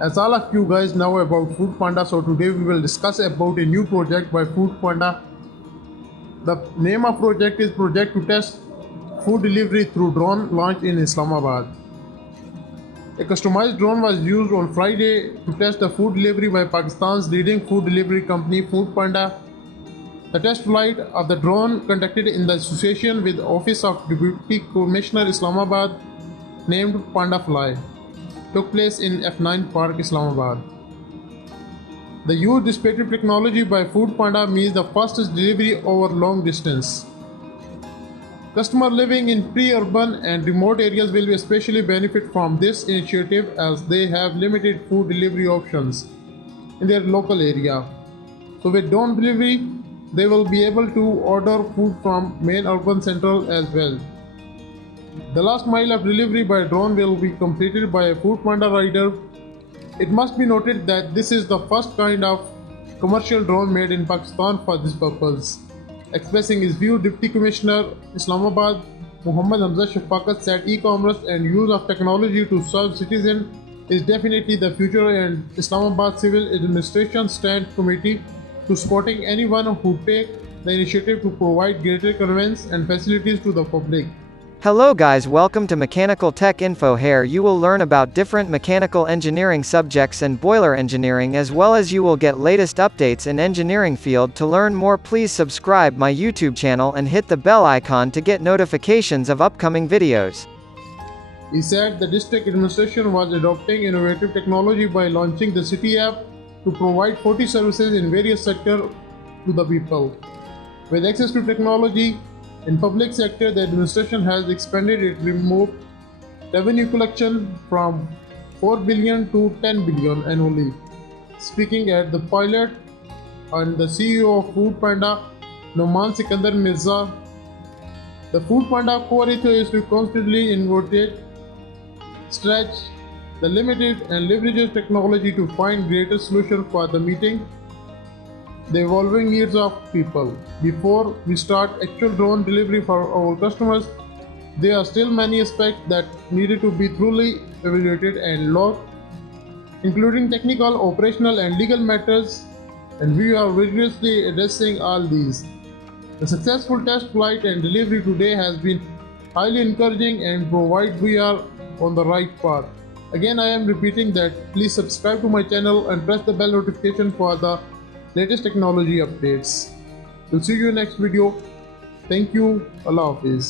As all of you guys know about Foodpanda, so today we will discuss about a new project by Foodpanda. The name of project is Project to Test Food Delivery Through Drone, launched in Islamabad. A customized drone was used on Friday to test the food delivery by Pakistan's leading food delivery company Foodpanda. The test flight of the drone, conducted in the association with the Office of Deputy Commissioner Islamabad, named Pandafly, took place in F9 Park, Islamabad. The use dispatch technology by Foodpanda means the fastest delivery over long distance. Customers living in pre-urban and remote areas will especially benefit from this initiative as they have limited food delivery options in their local area. So with drone delivery, they will be able to order food from main urban centers as well. The last mile of delivery by drone will be completed by a Foodpanda rider. It must be noted that this is the first kind of commercial drone made in Pakistan for this purpose. Expressing his view, Deputy Commissioner Islamabad Muhammad Hamza Shafaqat said e-commerce and use of technology to serve citizens is definitely the future, and Islamabad Civil Administration Stand Committee to supporting anyone who take the initiative to provide greater convenience and facilities to the public. Hello guys, welcome to Mechanical Tech Info. Here you will learn about different mechanical engineering subjects and boiler engineering, as well as you will get latest updates in engineering field. To learn more, please subscribe my YouTube channel and hit the bell icon to get notifications of upcoming videos. He said the district administration was adopting innovative technology by launching the city app to provide 40 services in various sectors to the people. With access to technology in public sector, the administration has expanded its remote revenue collection from 4 billion to 10 billion annually. Speaking at the pilot, and the CEO of Foodpanda, Noman Sikandar Mirza, the Foodpanda core ethos is to constantly innovate, stretch the limited and leverages technology to find greater solutions for the meeting the evolving needs of people. Before we start actual drone delivery for our customers, there are still many aspects that needed to be thoroughly evaluated and logged, including technical, operational and legal matters, and we are vigorously addressing all these. The successful test flight and delivery today has been highly encouraging and provide we are on the right path. Again, I am repeating that please subscribe to my channel and press the bell notification for the latest technology updates. We'll see you next video. Thank you. Allah Hafiz.